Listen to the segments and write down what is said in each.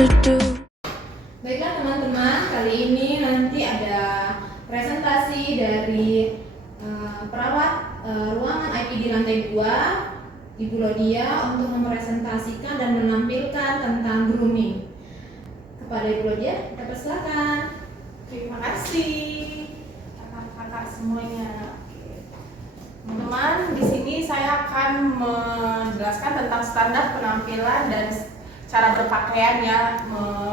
Baiklah teman-teman, kali ini nanti ada presentasi dari perawat ruangan IP di lantai 2 Ibu Lodia untuk mempresentasikan dan menampilkan tentang grooming. Kepada Ibu Lodia, kita persilakan. Terima kasih kakak-kakak semuanya. Teman-teman, di sini saya akan menjelaskan tentang standar penampilan dan cara berpakaian ya,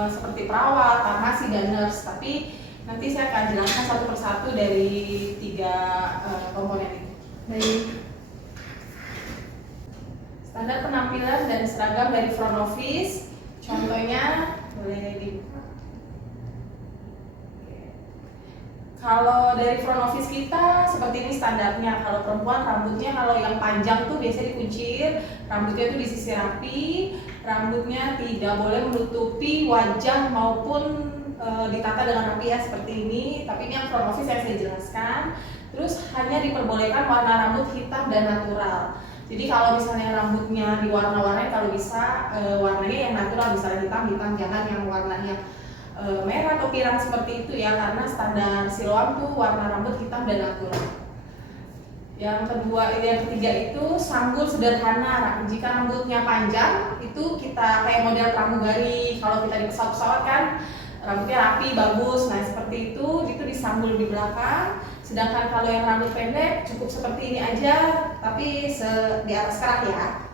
seperti perawat, farmasi, dan nurse. Tapi nanti saya akan jelaskan satu persatu dari 3 komponen ini. Baik. Standar penampilan dan seragam dari front office. Contohnya boleh dibuka. Kalau dari front office kita seperti ini standarnya. Kalau perempuan rambutnya kalau yang panjang tuh biasanya dikuncir, rambutnya tuh disisir rapi, rambutnya tidak boleh menutupi wajah maupun ditata dengan rapi ya seperti ini. Tapi ini yang front office yang saya jelaskan. Terus hanya diperbolehkan warna rambut hitam dan natural. Jadi kalau misalnya rambutnya diwarna-warnain, kalau bisa warnanya yang natural, misalnya hitam, jangan yang warnanya merah atau pirang seperti itu ya, karena standar Siloam tuh warna rambut hitam dan natural. Yang ketiga itu sanggul sederhana. Jika rambutnya panjang itu kita kayak model pramugari. Kalau kita di pesawat-pesawat kan rambutnya rapi, bagus. Nah seperti itu disanggul di belakang. Sedangkan kalau yang rambut pendek cukup seperti ini aja, tapi di atas kerak ya.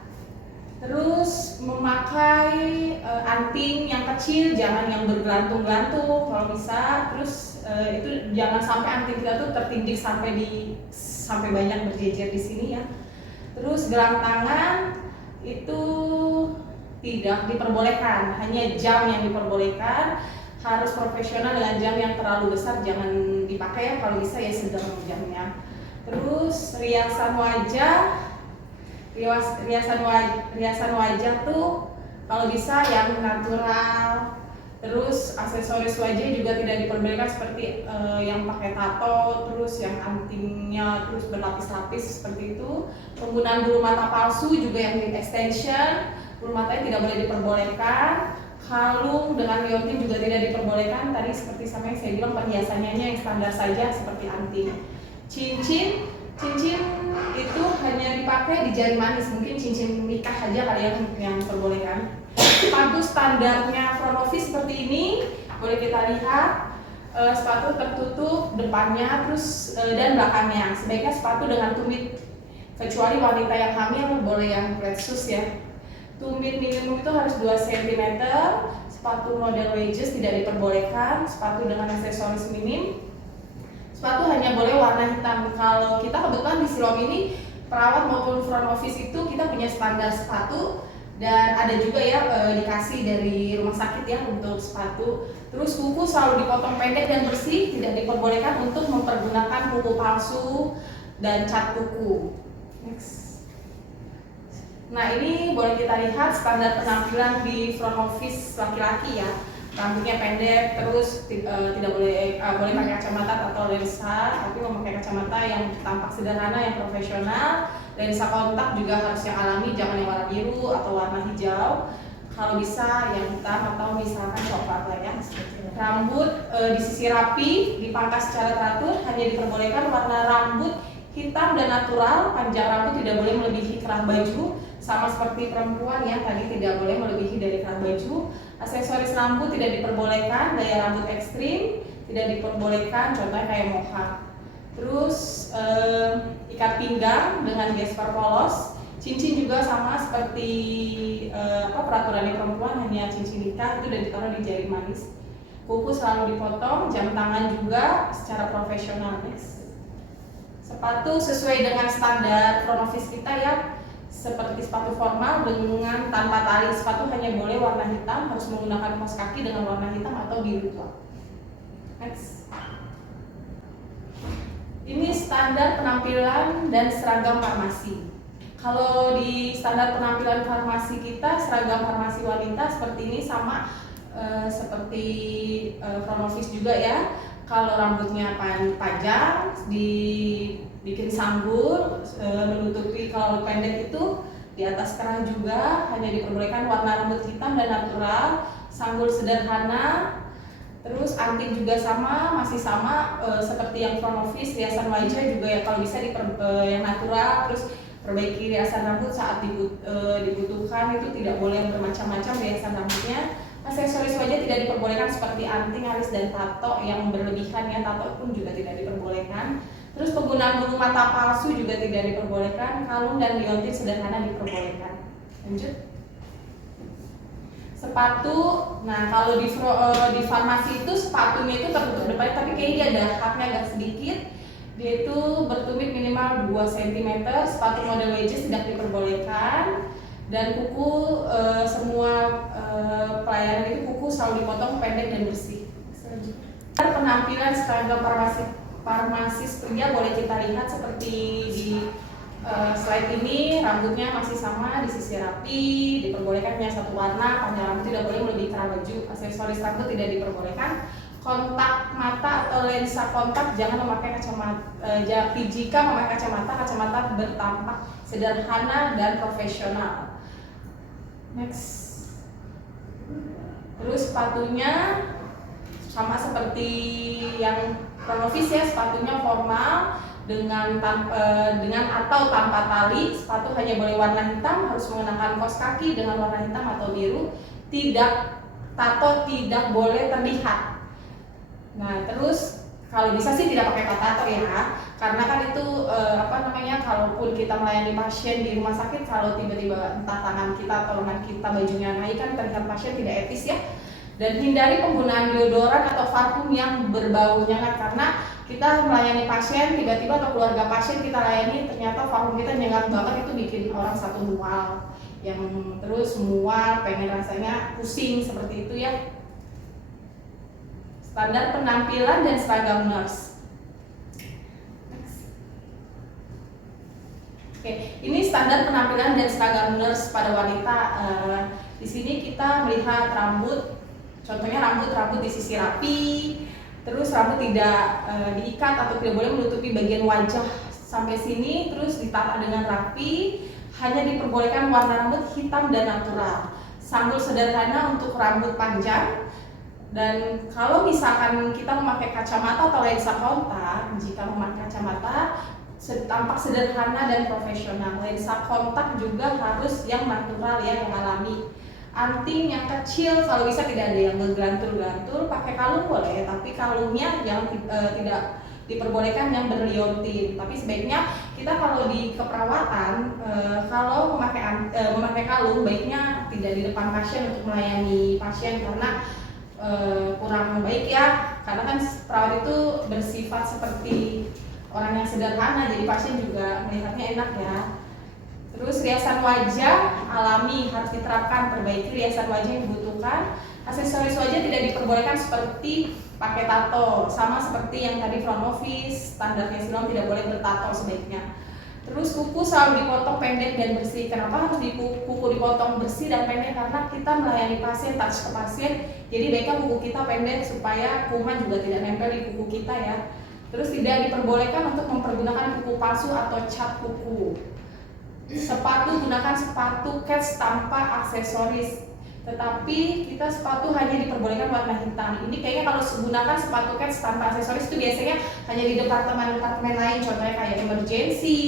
Terus memakai anting yang kecil, jangan yang bergelantung-gelantung kalau bisa. Terus itu jangan sampai anting kita tuh tertindik sampai banyak berjejer di sini ya. Terus gelang tangan itu tidak diperbolehkan, hanya jam yang diperbolehkan. Harus profesional dengan jam yang terlalu besar jangan dipakai ya, kalau bisa ya sedang jamnya. Terus riasan wajah tuh kalau bisa yang natural. Terus aksesoris wajah juga tidak diperbolehkan seperti yang pakai tato, terus yang antingnya terus berlapis-lapis seperti itu. Penggunaan bulu mata palsu juga yang extension, bulu matanya tidak boleh diperbolehkan. Kalung dengan liontin juga tidak diperbolehkan. Tadi seperti sama yang saya bilang, perhiasannya yang standar saja seperti anting. Cincin itu hanya dipakai di jari manis, mungkin cincin nikah aja kali yang diperbolehkan. Sepatu standarnya front office seperti ini, boleh kita lihat. Sepatu tertutup depannya terus dan belakangnya. Sebaiknya sepatu dengan tumit, kecuali wanita yang hamil boleh yang flat shoes ya. Tumit minimum itu harus 2 cm. Sepatu model wedges tidak diperbolehkan. Sepatu dengan aksesoris minim. Sepatu hanya boleh warna hitam. Kalau kita kebetulan di Siloam ini perawat maupun front office itu kita punya standar sepatu, dan ada juga ya dikasih dari rumah sakit ya untuk sepatu. Terus kuku selalu dipotong pendek dan bersih, tidak diperbolehkan untuk mempergunakan kuku palsu dan cat kuku. Next. Nah ini boleh kita lihat standar penampilan di front office laki-laki ya. Rambutnya pendek, terus tidak boleh pakai kacamata atau lensa, tapi memakai kacamata yang tampak sederhana, yang profesional. Lensa kontak juga harus yang alami, jangan yang warna biru atau warna hijau. Kalau bisa yang hitam atau misalkan coklat lah ya. Rambut disisir rapi, dipangkas secara teratur, hanya diperbolehkan warna rambut hitam dan natural. Panjang rambut tidak boleh melebihi kerah baju, sama seperti perempuan ya, tadi tidak boleh melebihi dari kerah baju. Aksesoris rambut tidak diperbolehkan, gaya rambut ekstrim tidak diperbolehkan, contohnya kayak mohawk. Terus ikat pinggang dengan gesper polos. Cincin juga sama seperti peraturan perempuan, hanya cincin nikah itu udah ditaruh di jari manis. Kuku selalu dipotong, jam tangan juga secara profesional. Next. Sepatu sesuai dengan standar front office kita ya, seperti sepatu formal dengan tanpa tali. Sepatu hanya boleh warna hitam, harus menggunakan kaos kaki dengan warna hitam atau biru tua. Next. Ini standar penampilan dan seragam farmasi. Kalau di standar penampilan farmasi kita, seragam farmasi wanita seperti ini sama seperti front office juga ya. Kalau rambutnya panjang, dibikin sanggul, menutupi. Kalau pendek itu di atas kerah juga, hanya diperbolehkan warna rambut hitam dan natural. sanggul sederhana, terus anting juga sama, masih sama seperti yang front office. Riasan wajah juga ya kalau bisa yang natural, terus perbaiki riasan rambut saat dibutuhkan, itu tidak boleh yang bermacam-macam riasan rambutnya. Aksesoris wajah tidak diperbolehkan seperti anting, alis, dan tato yang berlebihan ya, tato pun juga tidak diperbolehkan. Terus penggunaan bulu mata palsu juga tidak diperbolehkan, kalung dan liontin sederhana diperbolehkan. Lanjut. Sepatu, nah kalau di farmasi itu sepatunya itu tertutup depan, tapi kayaknya dia ada haknya agak sedikit. Dia itu bertumit minimal 2 cm, sepatu model wedges tidak diperbolehkan, dan kuku semua pelayanan itu kuku selalu dipotong pendek dan bersih. Selanjutnya, penampilan seragam farmasis pria boleh kita lihat seperti di slide ini. Rambutnya masih sama, disisir rapi, diperbolehkan hanya satu warna, panjang rambut tidak boleh melebihi kerah baju, aksesoris rambut tidak diperbolehkan. Kontak mata atau lensa kontak jangan memakai kacamata. Jika memakai kacamata bertampak sederhana dan profesional. Next. Terus sepatunya sama seperti yang front office ya, sepatunya formal dengan atau tanpa tali. Sepatu hanya boleh warna hitam, harus mengenakan kaos kaki dengan warna hitam atau biru. Tato tidak boleh terlihat. Nah, terus kalau bisa sih tidak pakai tato ya, karena kan itu kalaupun kita melayani pasien di rumah sakit, kalau tiba-tiba entah tangan kita atau lengan kita bajunya naik kan terlihat pasien, tidak etis ya. Dan hindari penggunaan deodoran atau parfum yang berbau nyengat, karena kita melayani pasien tiba-tiba atau keluarga pasien kita layani ternyata parfum kita nyengat banget, itu bikin orang satu mual, yang terus mual, pengen rasanya pusing seperti itu ya. Standar penampilan dan seragam nurse. Oke, ini standar penampilan dan seragam nurse pada wanita. Di sini kita melihat rambut, contohnya rambut disisir rapi, terus rambut tidak diikat atau tidak boleh menutupi bagian wajah sampai sini, terus ditata dengan rapi, hanya diperbolehkan warna rambut hitam dan natural. Sanggul sederhana untuk rambut panjang. Dan kalau misalkan kita memakai kacamata atau lensa kontak, jika memakai kacamata tampak sederhana dan profesional. Lensa kontak juga harus yang natural ya, yang alami. Anting yang kecil kalau bisa tidak ada yang menggantul-gantul, pakai kalung boleh, tapi kalungnya yang tidak diperbolehkan yang berliontin. Tapi sebaiknya kita kalau di keperawatan kalau memakai kalung baiknya tidak di depan pasien untuk melayani pasien, karena kurang baik ya, karena kan perawat itu bersifat seperti orang yang sederhana, jadi pasien juga melihatnya enak ya. Terus riasan wajah alami harus diterapkan, perbaiki riasan wajah yang dibutuhkan. Aksesoris wajah tidak diperbolehkan seperti pakai tato, sama seperti yang tadi front office, standarnya silom tidak boleh bertato sebaiknya. Terus kuku selalu dipotong pendek dan bersih. Kenapa harus kuku dipotong bersih dan pendek? Karena kita melayani pasien, touch ke pasien, jadi baiknya kuku kita pendek supaya kuman juga tidak nempel di kuku kita ya. Terus tidak diperbolehkan untuk mempergunakan kuku palsu atau cat kuku. Sepatu, gunakan sepatu kets tanpa aksesoris. Tetapi kita sepatu hanya diperbolehkan warna hitam. Ini kayaknya kalau gunakan sepatu kets tanpa aksesoris itu biasanya hanya di departemen-departemen lain, contohnya kayak emergency,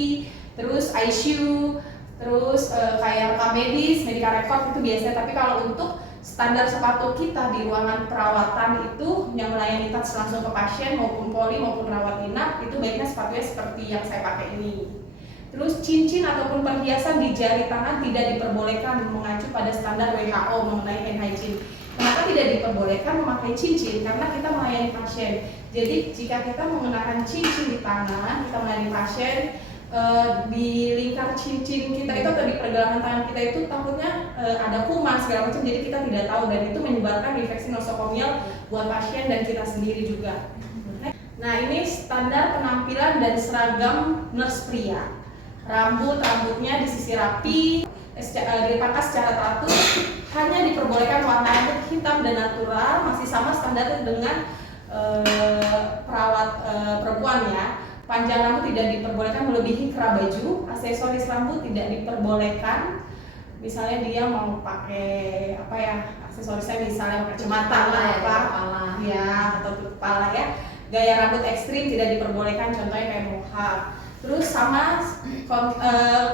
terus ICU, terus kayak rekam medis, medical record itu biasanya. Tapi kalau untuk standar sepatu kita di ruangan perawatan itu yang melayani touch langsung ke pasien maupun poli maupun rawat inap, itu baiknya sepatunya seperti yang saya pakai ini. Terus cincin ataupun perhiasan di jari tangan tidak diperbolehkan mengacu pada standar WHO mengenai hand hygiene. Kenapa tidak diperbolehkan memakai cincin? Karena kita melayani pasien. Jadi jika kita menggunakan cincin di tangan, kita melayani pasien, di lingkar cincin kita itu atau di pergelangan tangan kita itu takutnya ada kuman segala macam, jadi kita tidak tahu, dan itu menyebabkan infeksi nosokomial buat pasien dan kita sendiri juga. Nah, ini standar penampilan dan seragam nurse pria. Rambutnya disisir rapi, dipangkas secara teratur, hanya diperbolehkan warna rambut hitam dan natural, masih sama standar dengan perawat perempuan ya. Panjang rambut tidak diperbolehkan melebihi kerah baju, aksesoris rambut tidak diperbolehkan. Misalnya dia mau pakai aksesorisnya misalnya kacamata Kepala ya, apa, kepala. ya atau tutup kepala ya. Gaya rambut ekstrim tidak diperbolehkan, contohnya kayak mohawk. Terus sama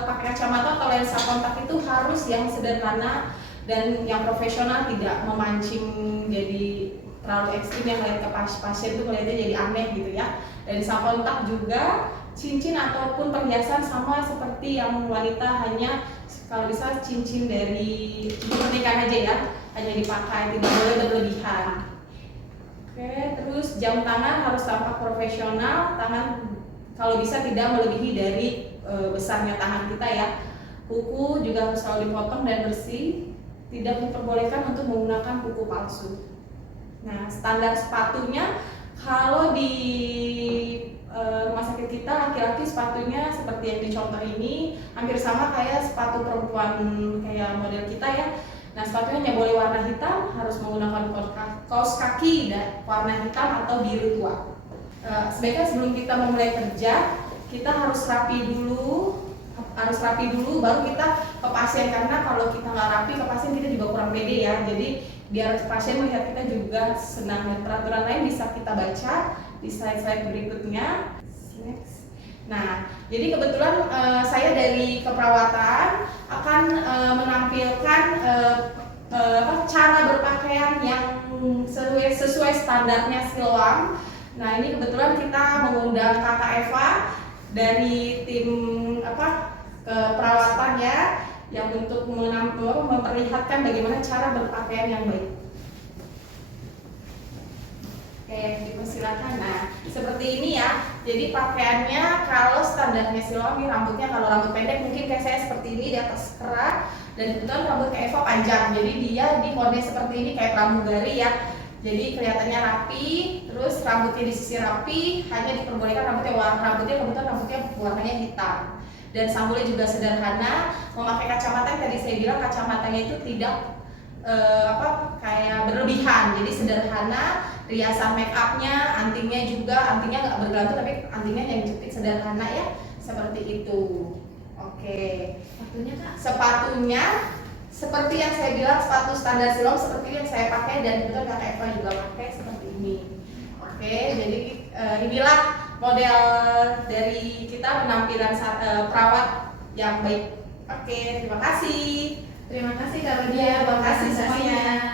pakai kacamata atau lensa kontak itu harus yang sederhana dan yang profesional, tidak memancing jadi terlalu ekstrim yang lihat ke pasien tuh melihatnya jadi aneh gitu ya. Lensa kontak juga, cincin ataupun perhiasan sama seperti yang wanita, hanya kalau bisa cincin dari pernikahan aja ya, hanya dipakai, tidak boleh berlebihan. Oke, terus jam tangan harus tampak profesional, tangan kalau bisa tidak melebihi dari besarnya tangan kita ya. Kuku juga harus selalu dipotong dan bersih, tidak diperbolehkan untuk menggunakan kuku palsu. Nah, standar sepatunya kalau di rumah sakit kita laki-laki sepatunya seperti yang dicontoh ini hampir sama kayak sepatu perempuan kayak model kita ya. Nah, sepatunya hanya boleh warna hitam, harus menggunakan kaos kaki dan warna hitam atau biru tua. Sebaiknya sebelum kita memulai kerja, kita harus rapi dulu baru kita ke pasien, karena kalau kita nggak rapi ke pasien kita juga kurang pede ya. Jadi biar pasien melihat kita juga senang. Peraturan lain bisa kita baca di slide-slide berikutnya. Next. Nah, jadi kebetulan saya dari keperawatan akan menampilkan cara berpakaian yang sesuai standarnya Siloam. Nah, ini kebetulan kita mengundang Kakak Eva dari tim keperawatan ya, yang untuk memperlihatkan bagaimana cara berpakaian yang baik. Oke, dipersilakan. Nah, seperti ini ya. Jadi pakaiannya kalau standarnya Siloam, rambutnya kalau rambut pendek mungkin kayak saya seperti ini di atas kerat, dan kebetulan rambut kayak Eva panjang. Jadi dia dikornet seperti ini kayak pramugari ya. Jadi kelihatannya rapi, terus rambutnya disisir rapi, hanya diperbolehkan kebetulan rambutnya warnanya hitam. Dan sambulnya juga sederhana, memakai kacamata yang tadi saya bilang kacamatanya itu tidak kayak berlebihan, jadi sederhana. Riasan make upnya, antingnya nggak bergantung tapi antingnya yang jepit sederhana ya, seperti itu. Oke, sepatunya seperti yang saya bilang, sepatu standar Siloam seperti yang saya pakai dan kebetulan Kak Eva juga pakai seperti ini. Oke, jadi inilah model dari kita penampilan perawat yang baik. Oke, terima kasih. Terima kasih Kak Rodia, Terima kasih semuanya.